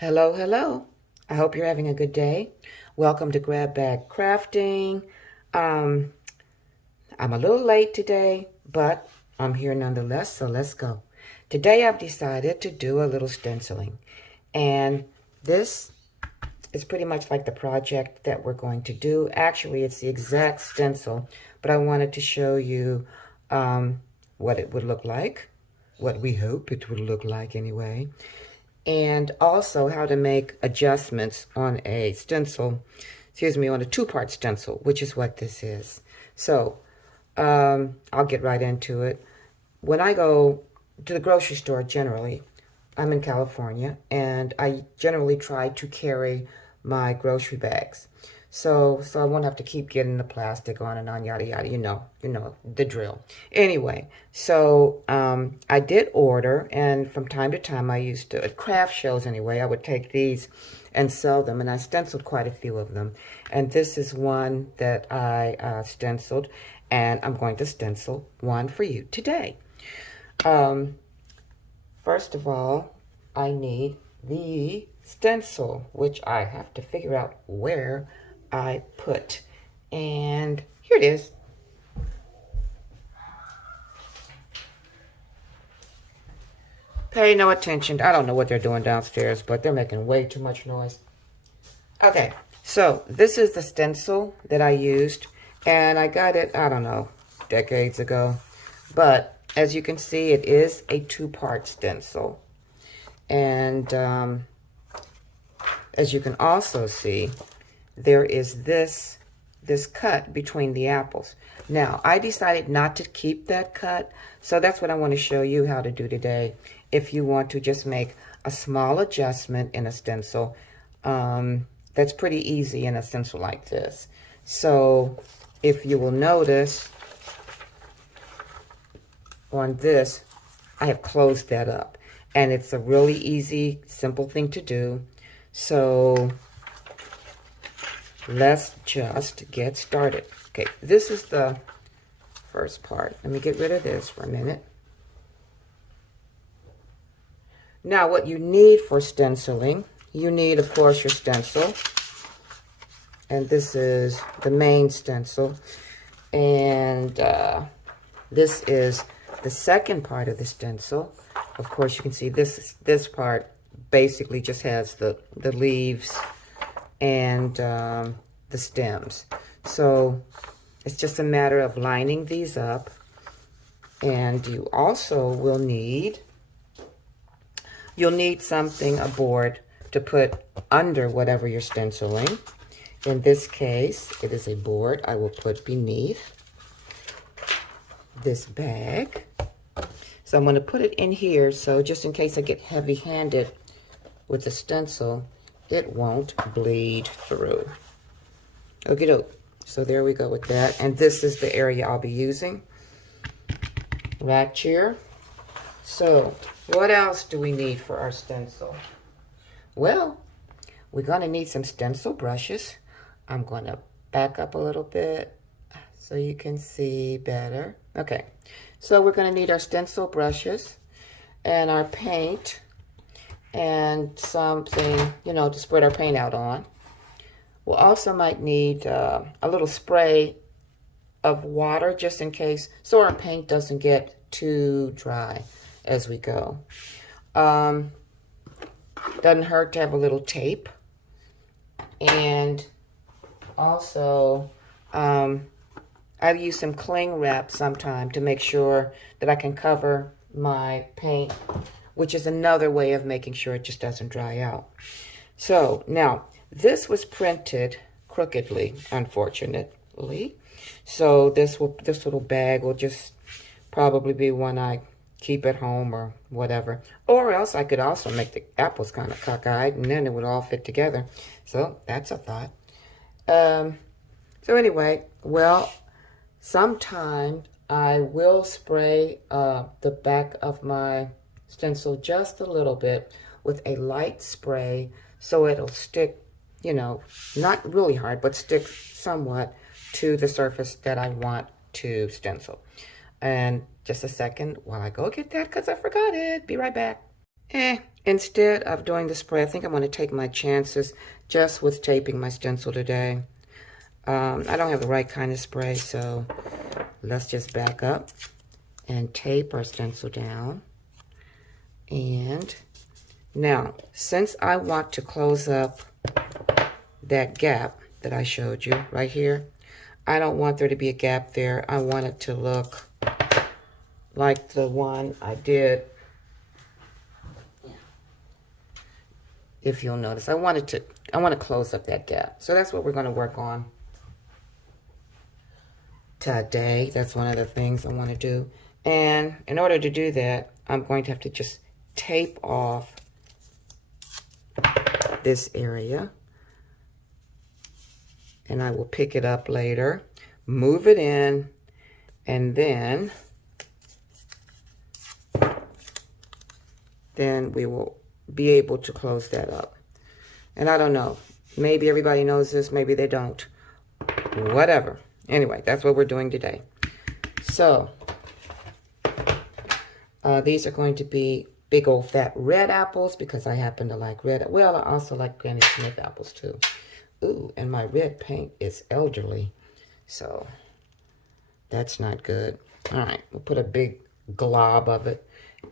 Hello, hello. I hope you're having a good day. Welcome to Grab Bag Crafting. Um, I'm a little late today, but I'm here nonetheless, so let's go. Today I've decided to do a little stenciling, and this is pretty much like the project that we're going to do. Actually, it's the exact stencil, but I wanted to show you what it would look like, what we hope it would look like anyway, and also how to make adjustments on a stencil, on a two-part stencil, which is what this is. So I'll get right into it. When I go to the grocery store, generally, I'm in California, and I generally try to carry my grocery bags. So I won't have to keep getting the plastic on and on, yada, yada, you know the drill. Anyway, so I did order, and from time to time I used to, at craft shows anyway, I would take these and sell them, and I stenciled quite a few of them. And this is one that I stenciled, and I'm going to stencil one for you today. First of all, I need the stencil, which I have to figure out where I put. And here it is. Pay no attention. I don't know what they're doing downstairs, but they're making way too much noise. Okay, so this is the stencil that I used, and I got it, I don't know, decades ago. But as you can see, it is a two-part stencil. And as you can also see, there is this cut between the apples. Now, I decided not to keep that cut, so that's what I want to show you how to do today. If you want to just make a small adjustment in a stencil, that's pretty easy in a stencil like this. So if you will notice on this, I have closed that up, and it's a really easy, simple thing to do. So let's just get started. Okay, this is the first part. Let me get rid of this for a minute. Now, what you need for stenciling, you need, of course, your stencil. And this is the main stencil. And this is the second part of the stencil. Of course, you can see this part basically just has the leaves and the stems. So it's just a matter of lining these up. And you also will need, you'll need something, a board, to put under whatever you're stenciling. In this case, it is a board I will put beneath this bag. So I'm going to put it in here, so just in case I get heavy-handed with the stencil, it won't bleed through. Okie doke. So there we go with that. And this is the area I'll be using. Right here. So what else do we need for our stencil? Well, we're going to need some stencil brushes. I'm going to back up a little bit so you can see better. Okay, so we're going to need our stencil brushes and our paint and something, to spread our paint out on. We'll also might need a little spray of water just in case, so our paint doesn't get too dry as we go. Doesn't hurt to have a little tape. And also, I use some cling wrap sometime to make sure that I can cover my paint, which is another way of making sure it just doesn't dry out. So now, this was printed crookedly, unfortunately. So this little bag will just probably be one I keep at home or whatever. Or else I could also make the apples kind of cockeyed, and then it would all fit together. So that's a thought. So anyway, well, sometime I will spray the back of my stencil just a little bit with a light spray so it'll stick, not really hard, but stick somewhat to the surface that I want to stencil. And just a second while I go get that because I forgot it. Be right back. instead of doing the spray, I think I'm going to take my chances just with taping my stencil today. I don't have the right kind of spray, so let's just back up and tape our stencil down. And now, since I want to close up that gap that I showed you right here, I don't want there to be a gap there. I want it to look like the one I did. If you'll notice, I want to close up that gap. So that's what we're going to work on today. That's one of the things I want to do. And in order to do that, I'm going to have to just tape off this area. And I will pick it up later, move it in, and then we will be able to close that up. And I don't know, maybe everybody knows this, maybe they don't. Whatever. Anyway, that's what we're doing today. So, these are going to be big old fat red apples because I happen to like red. Well, I also like Granny Smith apples too. Ooh, and my red paint is elderly, so that's not good. All right, we'll put a big glob of it.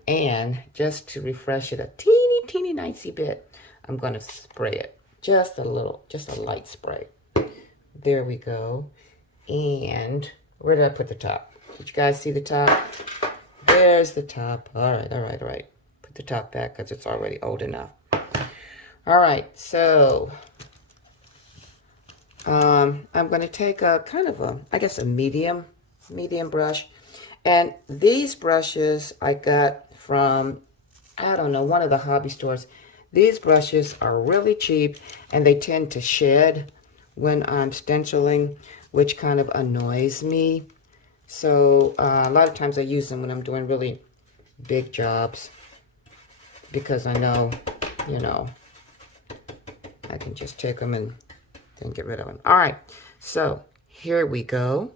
And just to refresh it a teeny nicey bit, I'm going to spray it. Just a light spray. There we go. And where did I put the top? Did you guys see the top? There's the top. All right. Put the top back because it's already old enough. All right, so I'm going to take a kind of a medium brush. And these brushes I got from, I don't know, one of the hobby stores. These brushes are really cheap and they tend to shed when I'm stenciling, which kind of annoys me. So a lot of times I use them when I'm doing really big jobs because I know, I can just take them and then get rid of them. All right, so here we go.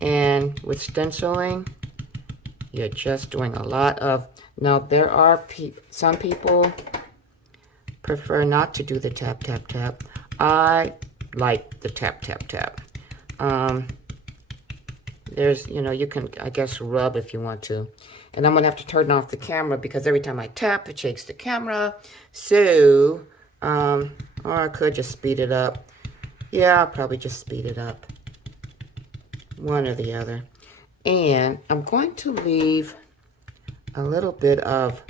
And with stenciling, you're just doing a lot of, now there are some people prefer not to do the tap, tap, tap. I like the tap, tap, tap. There's, you can, I guess, rub if you want to. And I'm going to have to turn off the camera because every time I tap, it shakes the camera. So, or I could just speed it up. Yeah, I'll probably just speed it up. One or the other. And I'm going to leave a little bit of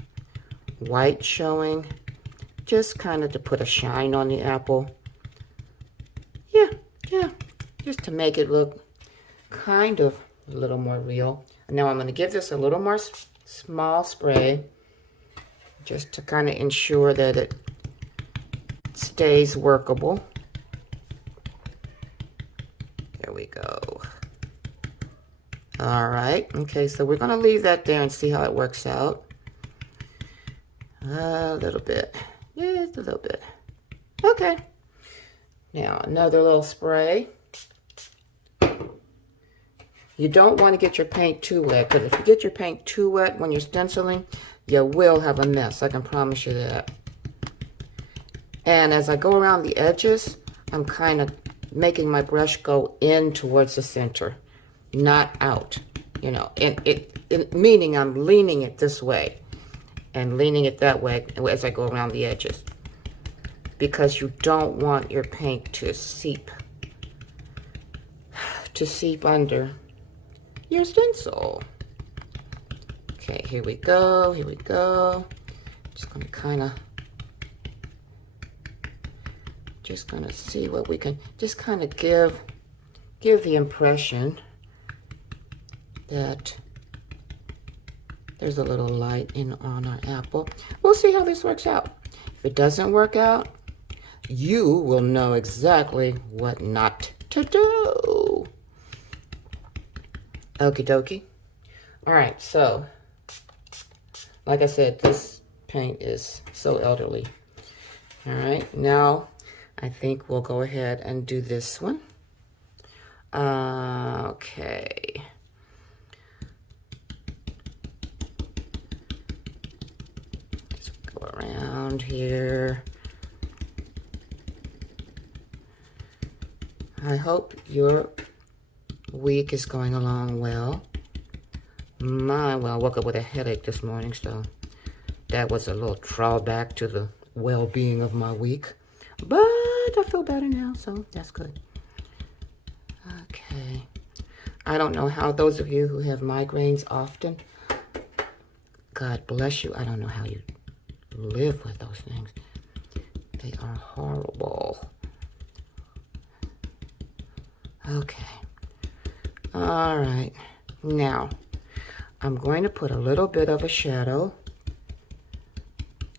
white showing, just kind of to put a shine on the apple. Yeah, just to make it look kind of a little more real. Now I'm going to give this a little more small spray, just to kind of ensure that it stays workable. There we go. All right, okay, so we're going to leave that there and see how it works out. A little bit. Just a little bit. Okay. Now, another little spray. You don't want to get your paint too wet, because if you get your paint too wet when you're stenciling, you will have a mess. I can promise you that. And as I go around the edges, I'm kind of making my brush go in towards the center, not out, meaning I'm leaning it this way and leaning it that way as I go around the edges, because you don't want your paint to seep under your stencil. Okay, here we go. Just gonna see what we can, just kind of give the impression that there's a little light on our apple. We'll see how this works out. If it doesn't work out, you will know exactly what not to do. Okie dokie. All right, so like I said, this paint is so elderly. All right, now I think we'll go ahead and do this one. Okay. around here. I hope your week is going along well. Well, I woke up with a headache this morning, so that was a little drawback to the well-being of my week. But I feel better now, so that's good. Okay. I don't know how those of you who have migraines often, God bless you. I don't know how you live with those things. They are horrible. Okay. All right. Now, I'm going to put a little bit of a shadow,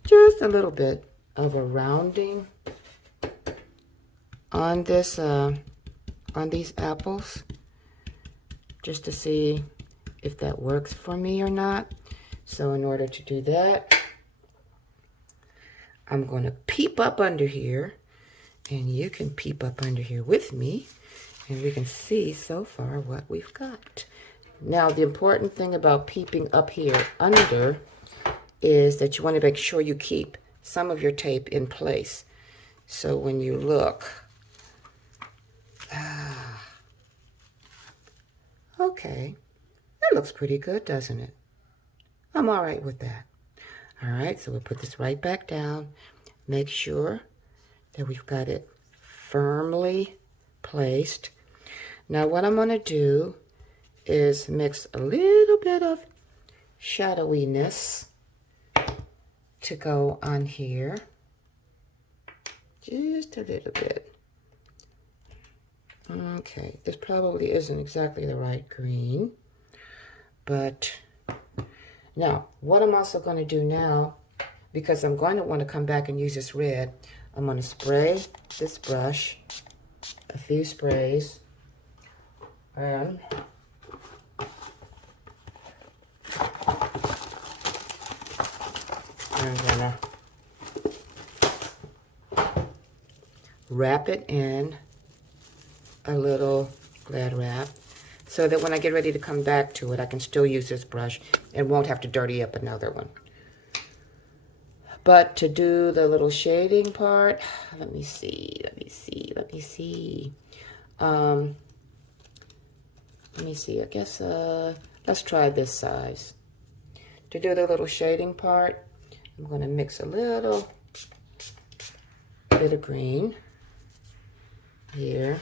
just a little bit of a rounding on this, on these apples, just to see if that works for me or not. So in order to do that, I'm going to peep up under here, and you can peep up under here with me, and we can see so far what we've got. Now, the important thing about peeping up here under is that you want to make sure you keep some of your tape in place. So when you look, okay, that looks pretty good, doesn't it? I'm all right with that. All right, so we'll put this right back down. Make sure that we've got it firmly placed. Now what I'm going to do is mix a little bit of shadowiness to go on here. Just a little bit. Okay, this probably isn't exactly the right green, but now what I'm also going to do now, because I'm going to want to come back and use this red, I'm going to spray this brush, a few sprays, and I'm gonna wrap it in a little Glad wrap so that when I get ready to come back to it, I can still use this brush and won't have to dirty up another one. But to do the little shading part, let me see. I guess, let's try this size. To do the little shading part, I'm going to mix a little bit of green here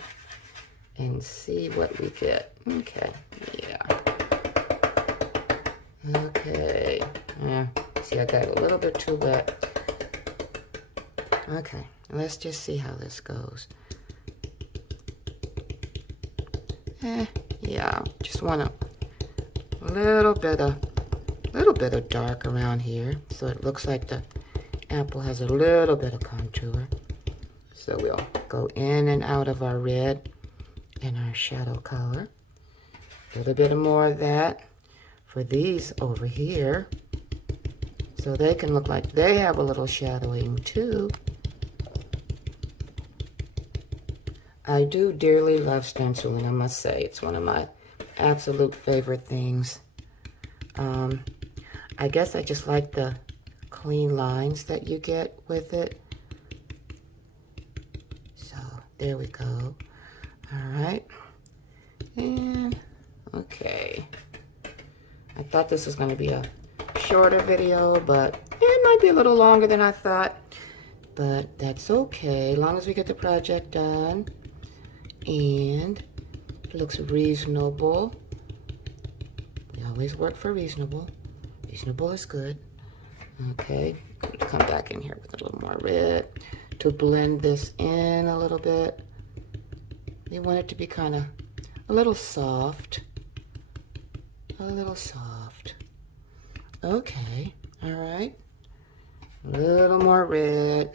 and see what we get. Okay, yeah. Okay, yeah. See, I got a little bit too wet. Okay, let's just see how this goes. Yeah, just want a little bit of dark around here, so it looks like the apple has a little bit of contour. So we'll go in and out of our red and our shadow color. A little bit more of that for these over here, so they can look like they have a little shadowing too. I do dearly love stenciling, I must say. It's one of my absolute favorite things. I guess I just like the clean lines that you get with it. So there we go. All right. And okay. I thought this was going to be a shorter video, but it might be a little longer than I thought. But that's okay, as long as we get the project done. And it looks reasonable. We always work for reasonable. Reasonable is good. Okay, I'm gonna come back in here with a little more red to blend this in a little bit. We want it to be kind of a little soft. A little soft. Okay, all right. A little more red.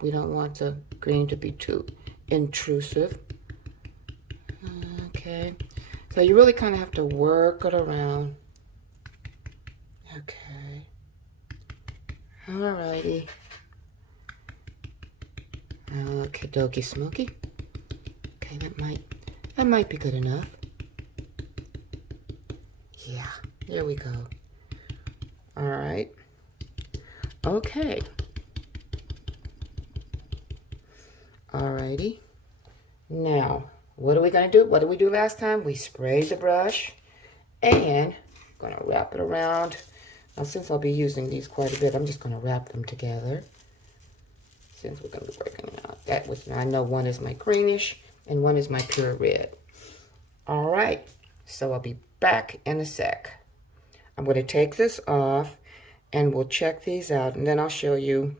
We don't want the green to be too intrusive. Okay, so you really kind of have to work it around. Okay, alrighty. Okay, dokie smoky. Okay, that might be good enough. Yeah, there we go. All right, Okay. Alrighty. Now, what are we going to do? What did we do last time? We sprayed the brush and I'm going to wrap it around. Now, since I'll be using these quite a bit, I'm just going to wrap them together. Since we're going to be breaking it out. That was, I know one is my greenish and one is my pure red. All right. So I'll be back in a sec. I'm going to take this off and we'll check these out. And then I'll show you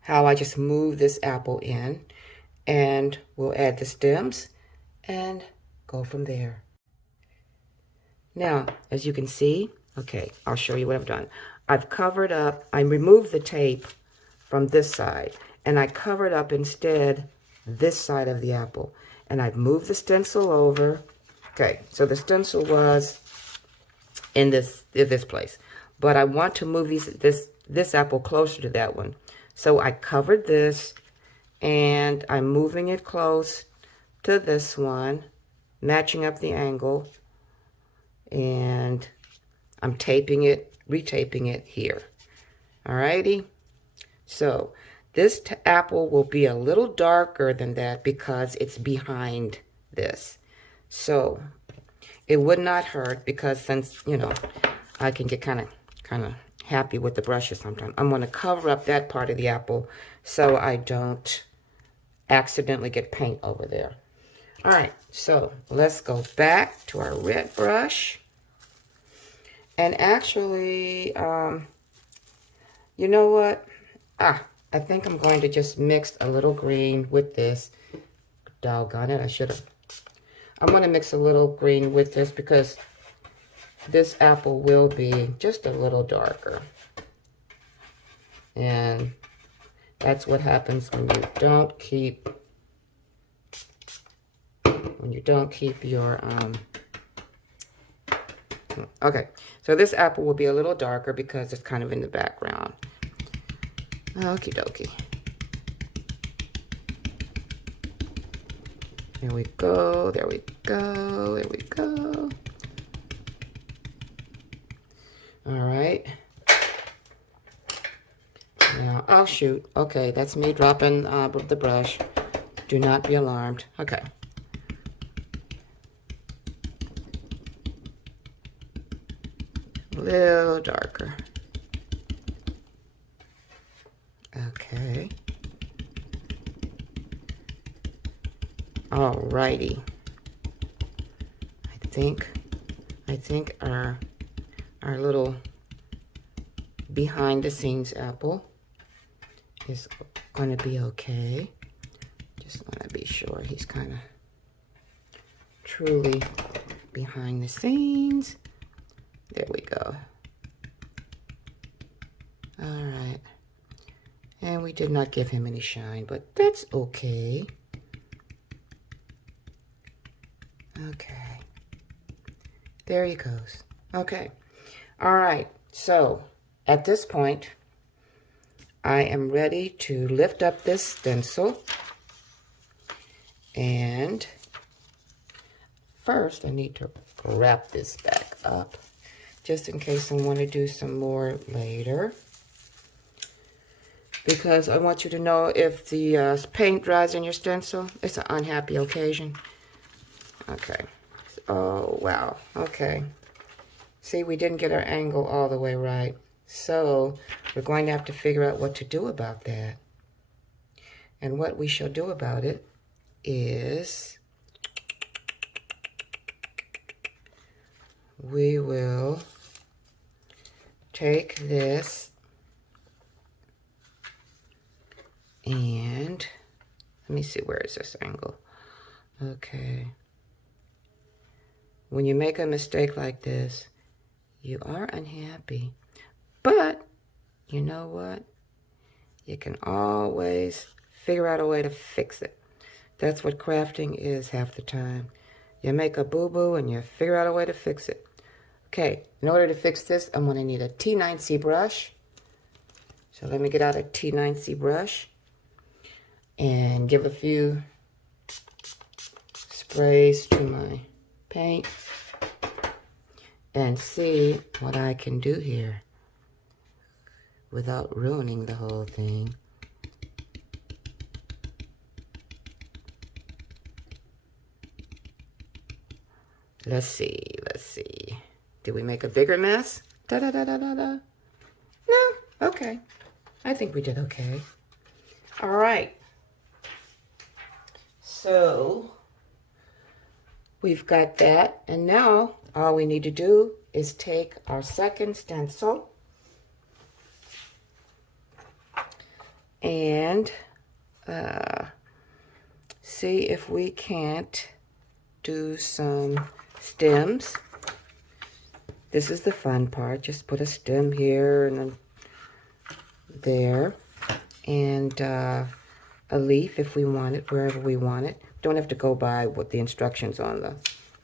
how I just move this apple in. And we'll add the stems and go from there. Now, as you can see, okay, I'll show you what I've done. I've covered up, I removed the tape from this side, and I covered up instead this side of the apple. And I've moved the stencil over. Okay, so the stencil was in this place. But I want to move this apple closer to that one. So I covered this, and I'm moving it close to this one, matching up the angle, and I'm taping it, retaping it here. Alrighty. So this apple will be a little darker than that because it's behind this. So it would not hurt because since, you know, I can get kind of happy with the brushes sometimes. I'm going to cover up that part of the apple so I don't accidentally get paint over there. All right, so let's go back to our red brush. And actually, you know what? I think I'm going to just mix a little green with this. Doggone it, I should have. I'm going to mix a little green with this because this apple will be just a little darker. And that's what happens when you don't keep your okay, so this apple will be a little darker because it's kind of in the background. Okie dokie. There we go, there we go, there we go. All right. Now, oh shoot, okay, that's me dropping the brush. Do not be alarmed. Okay. A little darker. Okay. Alrighty. I think our little behind the scenes apple is going to be okay. Just want to be sure he's kind of truly behind the scenes. There we go. All right. And we did not give him any shine, but that's okay. Okay. There he goes. Okay. All right. So at this point, I am ready to lift up this stencil. And first, I need to wrap this back up just in case I want to do some more later. Because I want you to know if the paint dries in your stencil, it's an unhappy occasion. Okay. Oh, wow. Okay. See, we didn't get our angle all the way right. So we're going to have to figure out what to do about that. And what we shall do about it is we will take this and let me see, where is this angle? Okay. When you make a mistake like this, you are unhappy. But you know what? You can always figure out a way to fix it. That's what crafting is half the time. You make a boo-boo and you figure out a way to fix it. Okay, in order to fix this, I'm going to need a T9C brush. So let me get out a T9C brush and give a few sprays to my paint and see what I can do here without ruining the whole thing. Let's see, let's see. Did we make a bigger mess? Da-da-da-da-da-da. No? Okay. I think we did okay. All right. So, we've got that. And now, all we need to do is take our second stencil and see if we can't do some stems. This is the fun part. Just put a stem here and then there, and a leaf if we want it, wherever we want it. Don't have to go by what the instructions on the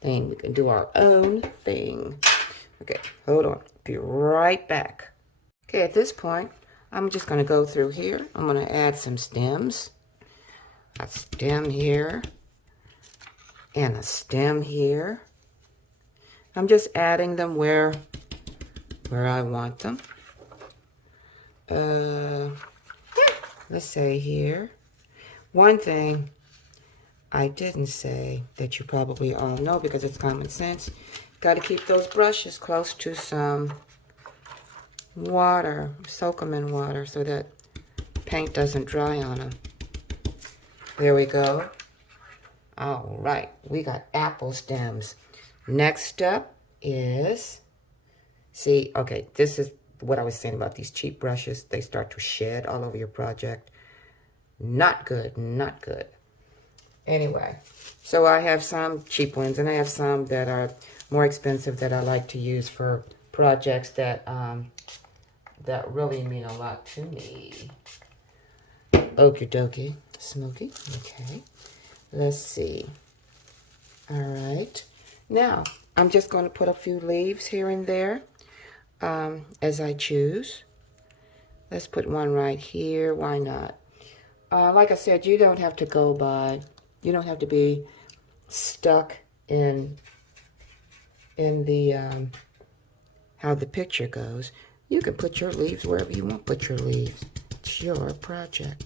thing. We can do our own thing. Okay, hold on. Be right back. Okay, at this point, I'm just going to go through here. I'm going to add some stems. A stem here and a stem here. I'm just adding them where I want them. Let's say here. One thing I didn't say that you probably all know because it's common sense. Got to keep those brushes close to some water. Soak them in water so that paint doesn't dry on them. There we go. All right, we got apple stems. Next step is, see, okay, this is what I was saying about these cheap brushes. They start to shed all over your project. Not good, not good. Anyway, so I have some cheap ones and I have some that are more expensive that I like to use for projects that that really mean a lot to me. Okie dokie, smoky, okay. Let's see. All right. Now, I'm just going to put a few leaves here and there as I choose. Let's put one right here. Why not? Like I said, you don't have to go by, you don't have to be stuck in the, how the picture goes. You can put your leaves wherever you want to put your leaves. It's your project.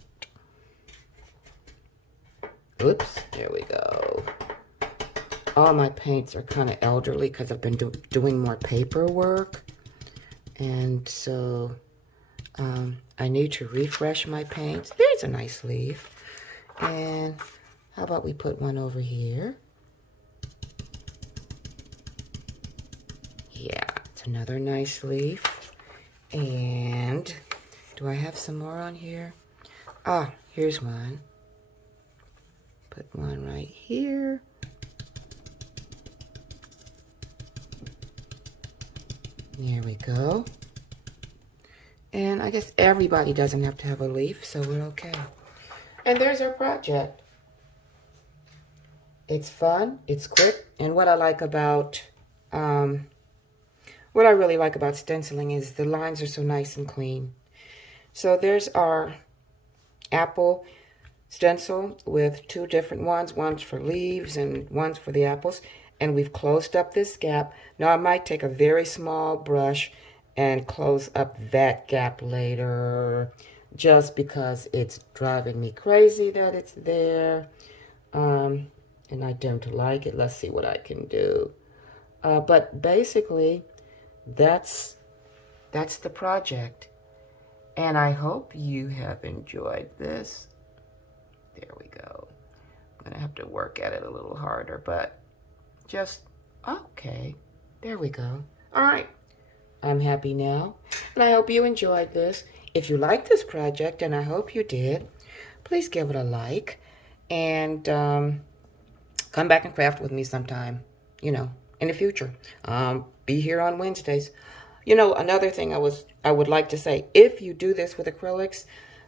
Oops, there we go. All my paints are kind of elderly because I've been doing more paperwork. And so I need to refresh my paints. There's a nice leaf. And how about we put one over here? Yeah, it's another nice leaf. And do I have some more on here? Ah, here's one. Put one right here. There we go. And I guess everybody doesn't have to have a leaf, so we're okay. And there's our project. It's fun, it's quick, and what I like about, what I really like about stenciling is the lines are so nice and clean. So there's our apple stencil with two different ones. One's for leaves and one's for the apples. And we've closed up this gap. Now I might take a very small brush and close up that gap later just because it's driving me crazy that it's there. And I don't like it. Let's see what I can do. But basically, that's the project. And I hope you have enjoyed this. There we go. I'm going to have to work at it a little harder, but just, okay. There we go. All right. I'm happy now. And I hope you enjoyed this. If you like this project, and I hope you did, please give it a like. And come back and craft with me sometime, you know, in the future. Be here on Wednesdays. You know, another thing I would like to say, if you do this with acrylics,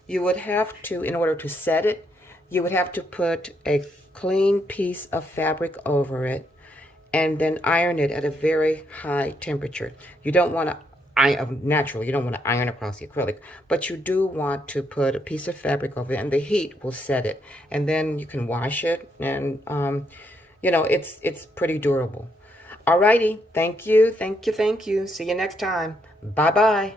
you would have to, in order to set it, you would have to put a clean piece of fabric over it and then iron it at a very high temperature. You don't want to iron, naturally, you don't want to iron across the acrylic, but you do want to put a piece of fabric over it and the heat will set it. And then you can wash it and, you know, it's pretty durable. Alrighty, thank you, thank you, thank you. See you next time. Bye-bye.